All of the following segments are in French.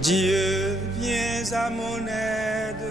Dieu, viens à mon aide.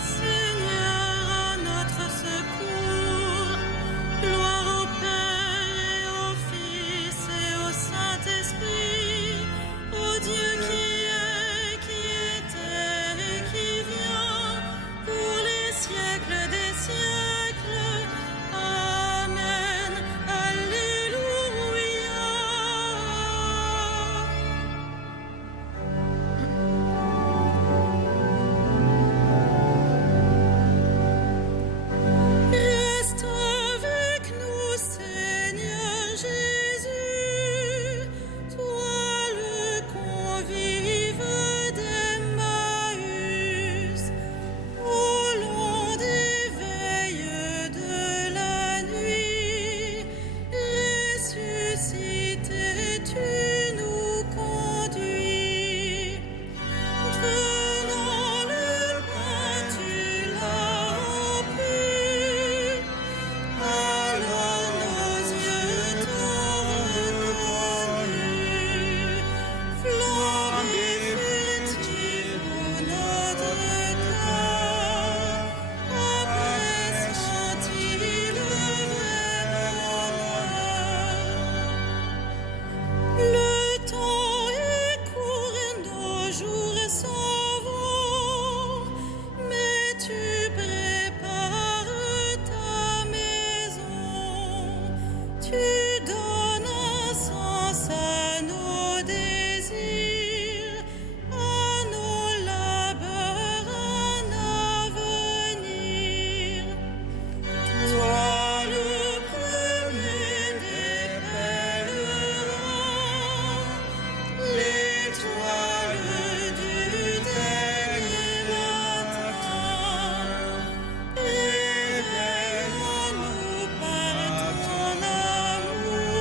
Seigneur, à notre secours, gloire au Père et au Fils et au Saint-Esprit, au Dieu qui est, qui était et qui vient, pour les siècles des siècles. Amen. Alléluia. Reste avec nous, Seigneur Jésus, toi le convive d'Emmaüs. Au long des veilles de la nuit, ressuscité, tu nous conduis. Prenant le pain, tu l'as rompu, alors nos yeux t'ont reconnu. Flamme et furtive notre cœur, après senti le vrai bonheur. Le temps est court, nos jours s'en vont, mais tu prépares ta maison. Tu donnes un sens à nos désirs, à nos labeurs un avenir. Toi le premier des pèlerins, l'étoile du dernier matin, révèle-nous par ton amour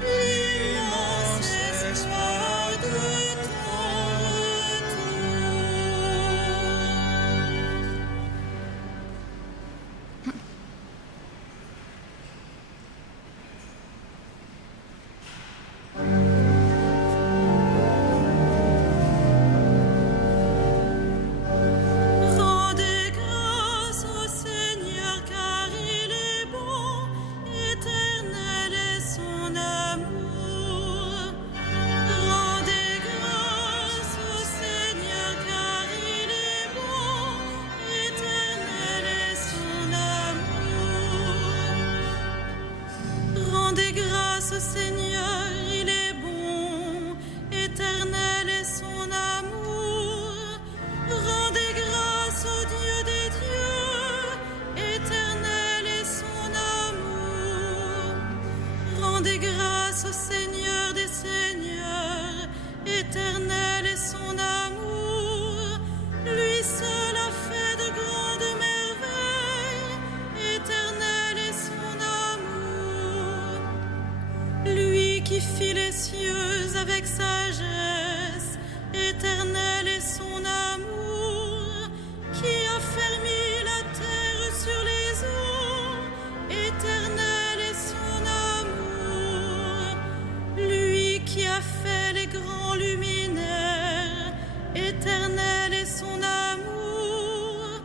l'immense espoir de ton retour. Rendez grâce au Seigneur car il est bon, éternel est son amour. Rendez grâce au Seigneur car il est bon, éternel est son amour. Rendez grâce au Seigneur, il est bon, éternel est son amour. Rendez grâce au Dieu des dieux, éternel est son amour. Rendez grâce au Seigneur des seigneurs, éternel est son amour. Lui seul a fait de grandes merveilles, éternel est son amour. Lui qui fit les cieux avec sagesse, éternel est son amour. Qui a fermi la terre sur les eaux, éternel est son amour. Lui qui a fait les grands luminaires, éternel est son amour.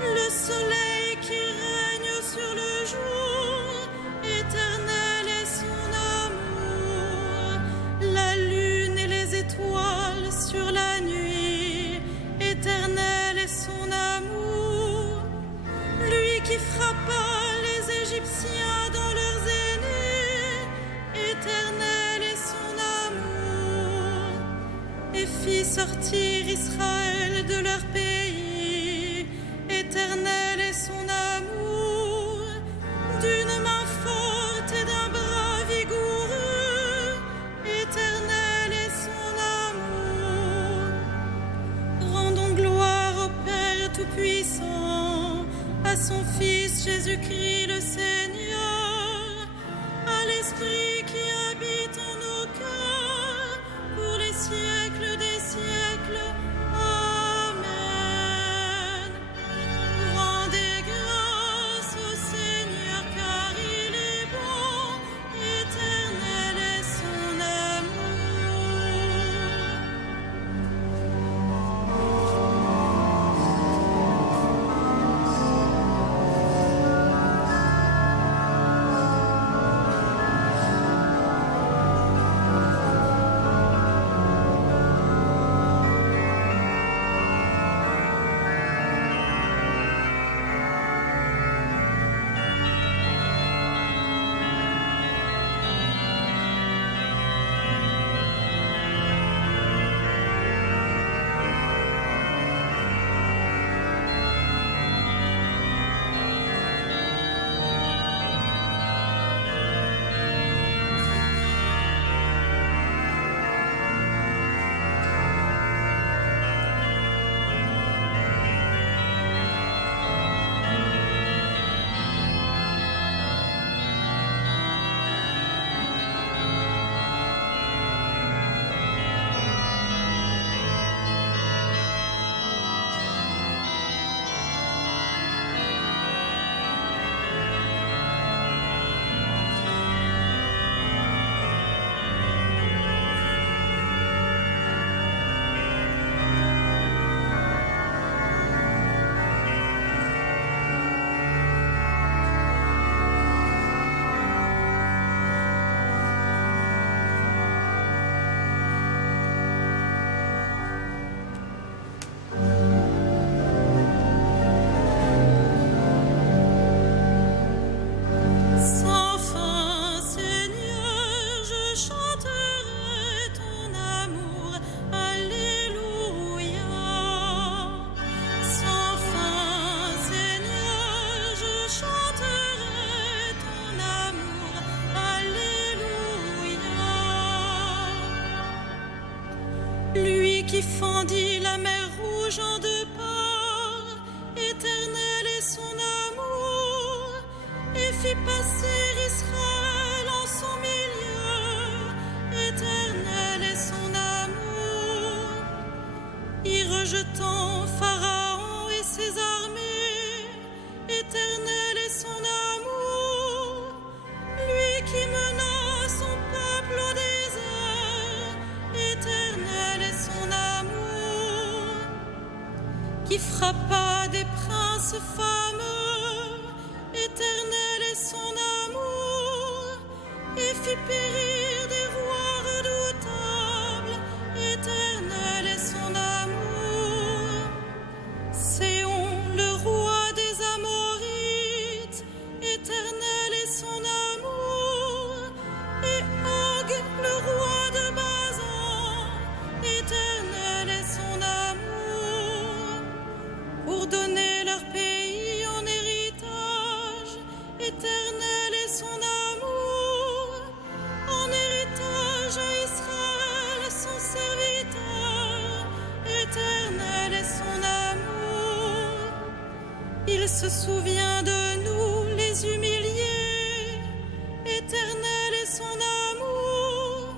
Le soleil qui règne sur le jour, éternel est son amour. La lune et les étoiles sur la nuit, éternel est son amour. Lui qui frappa les Égyptiens dans leurs aînés, éternel est son amour. Et fit sortir Israël de leur pays, éternel est son amour. D'une main forte et d'un bras vigoureux, éternel est son amour. Rendons gloire au Père Tout-Puissant, à son Fils Jésus-Christ le Seigneur, à l'Esprit qui habite en nos cœurs, pour les siècles des siècles. Amen. lui qui fendit la mer rouge en deux parts, éternel est son amour, et fit passer Israël en son milieu, éternel est son amour. Y rejetant Pharaon et ses armées, éternel est son amour, lui qui mena son peuple au désert, éternel est son amour, qui frappa des princes fameux, éternel est son amour, et fit périr des rois redoutables, éternel est son amour. Séon, le roi des Amorites, éternel est son amour, et Og, le roi de Bazan, éternel est son amour, pour donner leur pays en héritage, éternel est son amour, en héritage à Israël son serviteur, éternel est son amour. Il se souvient de nous les humiliés, éternel est son amour,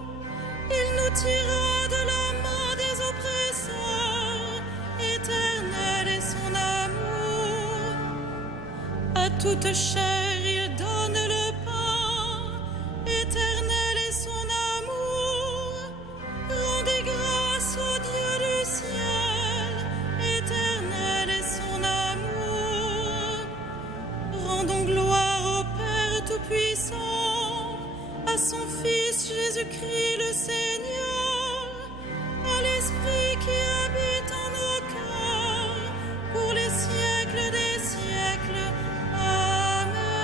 il nous tira de la main des oppresseurs, éternel est son amour. À toute chair il donne le pain, éternel est son amour. Rendez grâce au Dieu du ciel, éternel est son amour. Rendons gloire au Père Tout-Puissant, à son Fils Jésus-Christ le Seigneur, à l'Esprit qui habite en nos cœurs, pour les siècles des siècles. Amen.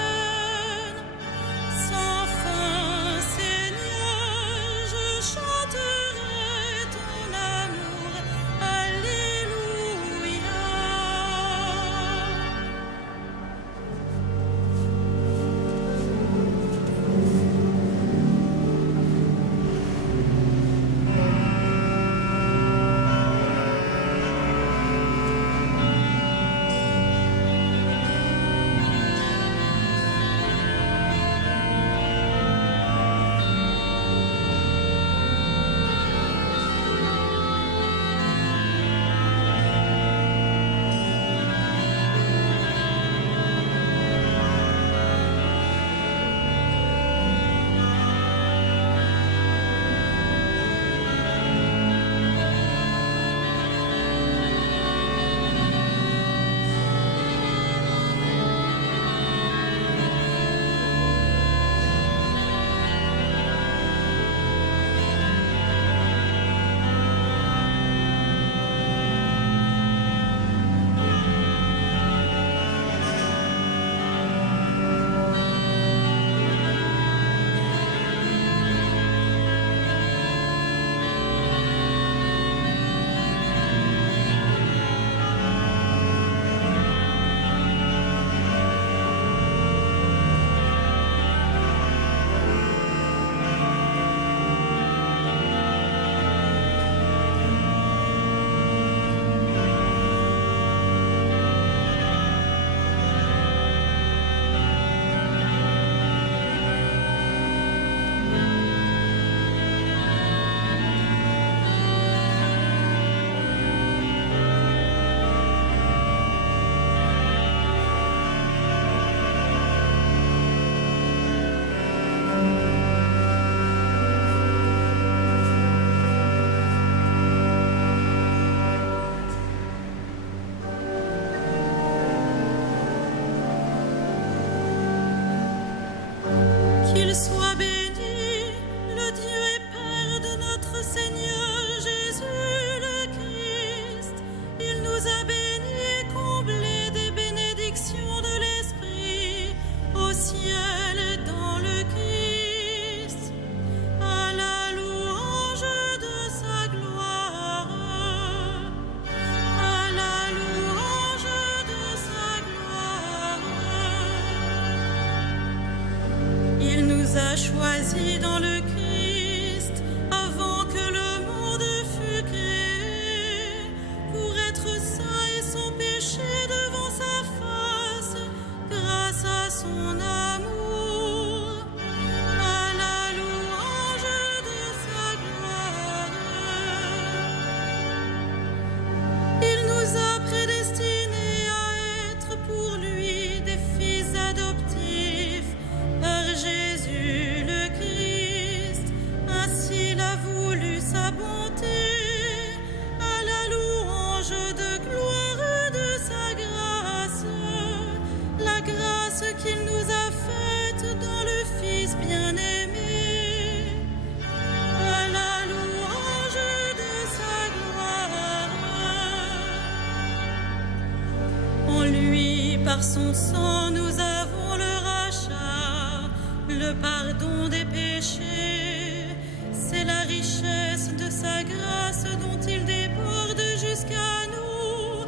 par son sang nous avons le rachat, le pardon des péchés. C'est la richesse de sa grâce dont il déborde jusqu'à nous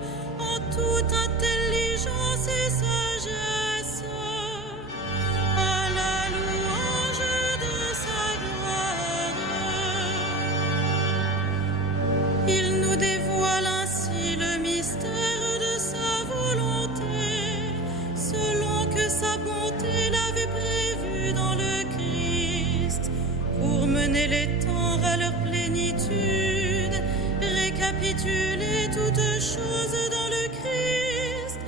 en toute intelligence et sagesse. À la louange de sa gloire. Il nous dévoile ainsi le mystère de sa volonté, selon que sa bonté l'avait prévu dans le Christ, pour mener les temps à leur plénitude, récapituler toutes choses dans le Christ,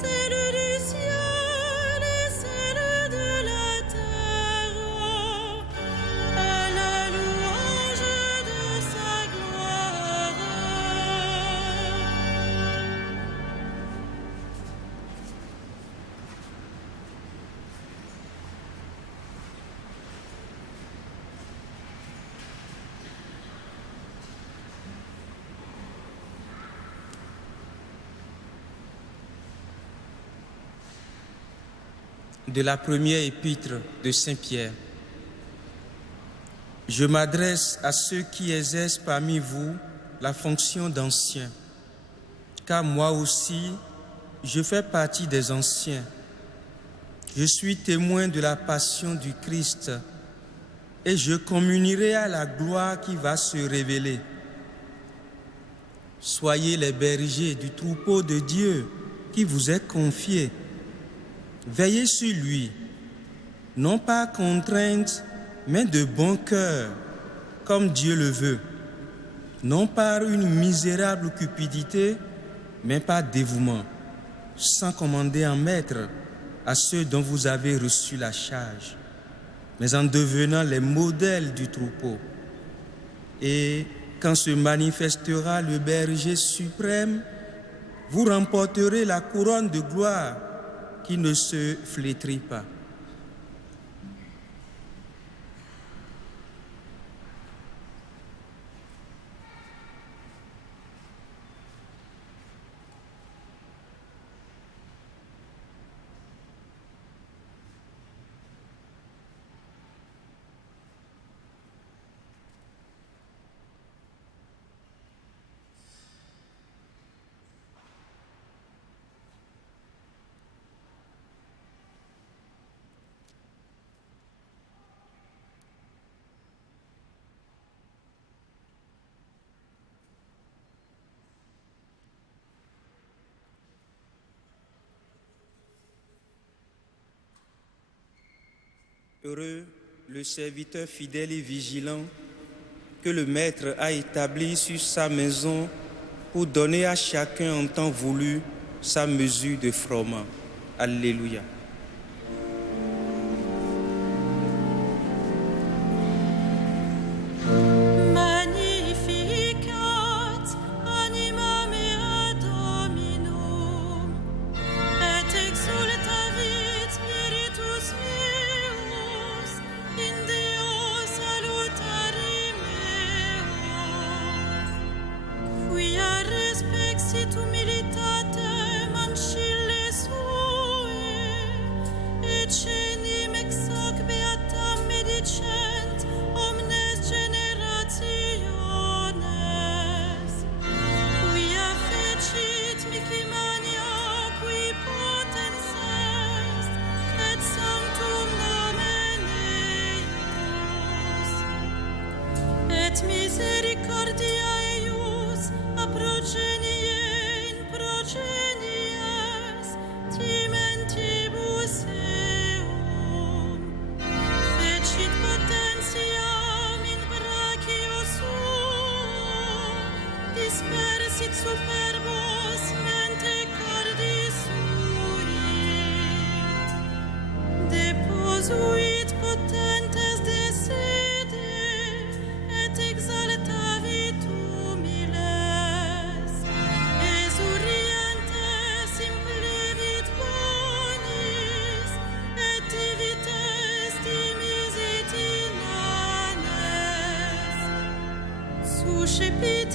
celle du ciel et celle de la terre, à la louange de sa gloire. De la première épître de Saint Pierre. Je m'adresse à ceux qui exercent parmi vous la fonction d'anciens, car moi aussi, je fais partie des anciens. Je suis témoin de la passion du Christ et je communierai à la gloire qui va se révéler. Soyez les bergers du troupeau de Dieu qui vous est confié. Veillez sur lui, non pas contrainte, mais de bon cœur, comme Dieu le veut, non par une misérable cupidité, mais par dévouement, sans commander en maître à ceux dont vous avez reçu la charge, mais en devenant les modèles du troupeau. Et quand se manifestera le berger suprême, vous remporterez la couronne de gloire qui ne se flétrit pas. Heureux le serviteur fidèle et vigilant que le Maître a établi sur sa maison pour donner à chacun en temps voulu sa mesure de froment. Alléluia.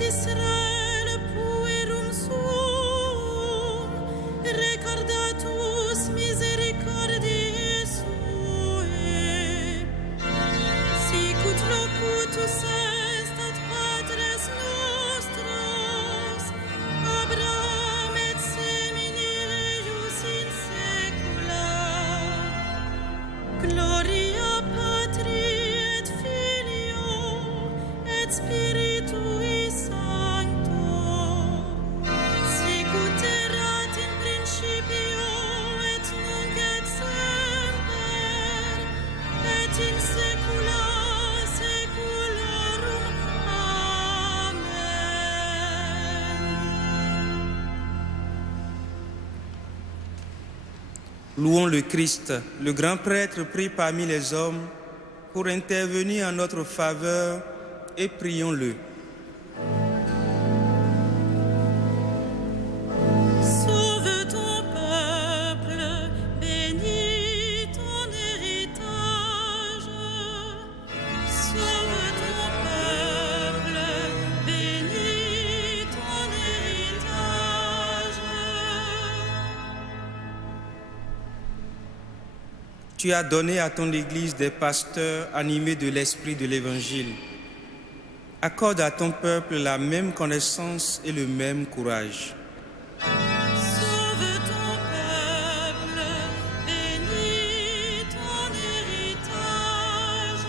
Israel puerum sum recordatur Louons le Christ, le grand prêtre pris parmi les hommes, pour intervenir en notre faveur et prions-le. Sauve ton peuple, bénis ton héritage. Sauve ton peuple, bénis ton héritage. Tu as donné à ton Église des pasteurs animés de l'esprit de l'Évangile. Accorde à ton peuple la même connaissance et le même courage. Sauve ton peuple, bénis ton héritage.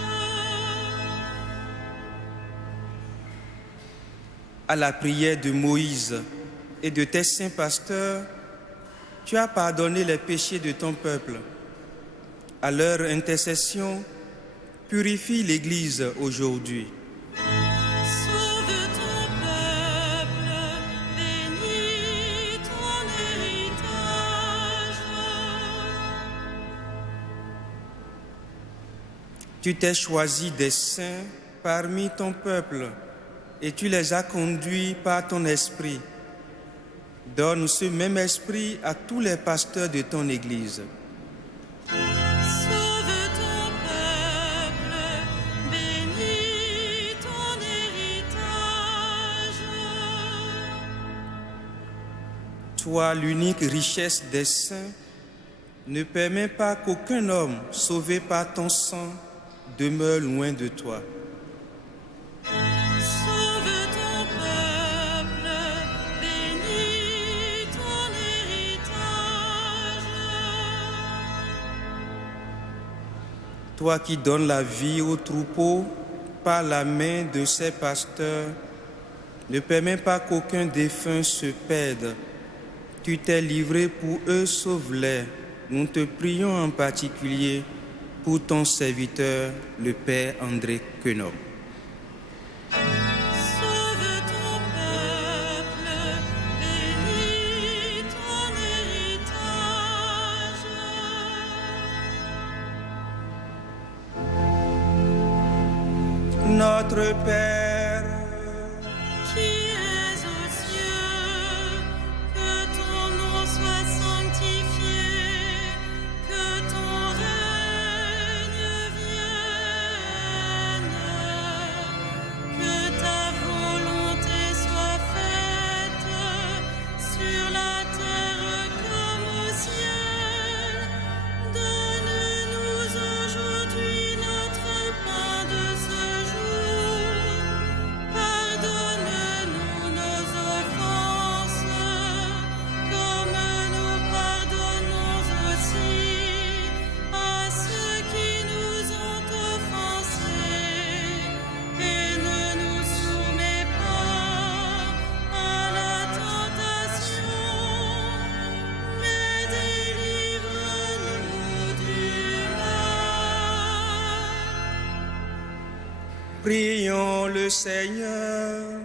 À la prière de Moïse et de tes saints pasteurs, tu as pardonné les péchés de ton peuple. À leur intercession, purifie l'Église aujourd'hui. Sauve ton peuple, bénis ton héritage. Tu t'es choisi des saints parmi ton peuple et tu les as conduits par ton esprit. Donne ce même esprit à tous les pasteurs de ton Église. Sauve ton peuple, bénis ton héritage. Toi, l'unique richesse des saints, ne permets pas qu'aucun homme sauvé par ton sang demeure loin de toi. Sauve ton peuple, bénis ton héritage. Toi qui donnes la vie aux troupeaux par la main de ses pasteurs, ne permets pas qu'aucun défunt se perde. Tu t'es livré pour eux, sauve-les. Nous te prions en particulier pour ton serviteur, le Père André Queneau. Sauve ton peuple, bénis ton héritage. Notre Père, Qui es aux cieux, que ton nom soit sanctifié, que ton règne vienne, que ta volonté soit faite sur la terre comme au ciel. Donne-nous aujourd'hui notre pain de ce jour. Pardonne-nous nos offenses, comme nous pardonnons aussi à ceux qui nous ont offensés. Et ne nous soumets pas à la tentation, mais délivre-nous du mal. prions le Seigneur.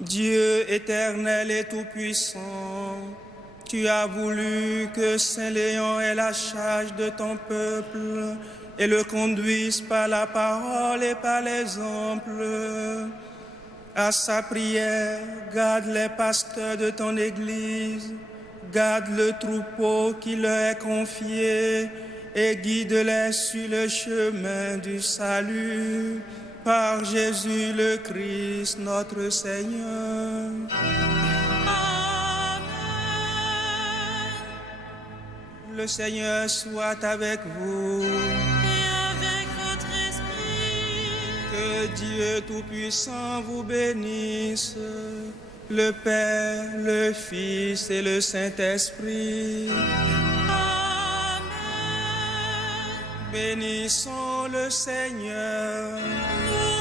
Dieu éternel et tout-puissant, tu as voulu que Saint Léon ait la charge de ton peuple et le conduise par la parole et par l'exemple. À sa prière, garde les pasteurs de ton Église, garde le troupeau qui leur est confié et guide-les sur le chemin du salut. Par Jésus le Christ, notre Seigneur. Amen. Le Seigneur soit avec vous. Et avec votre esprit, Que Dieu Tout-Puissant vous bénisse, le Père, le Fils et le Saint-Esprit. Amen. Bénissons le Seigneur. Nous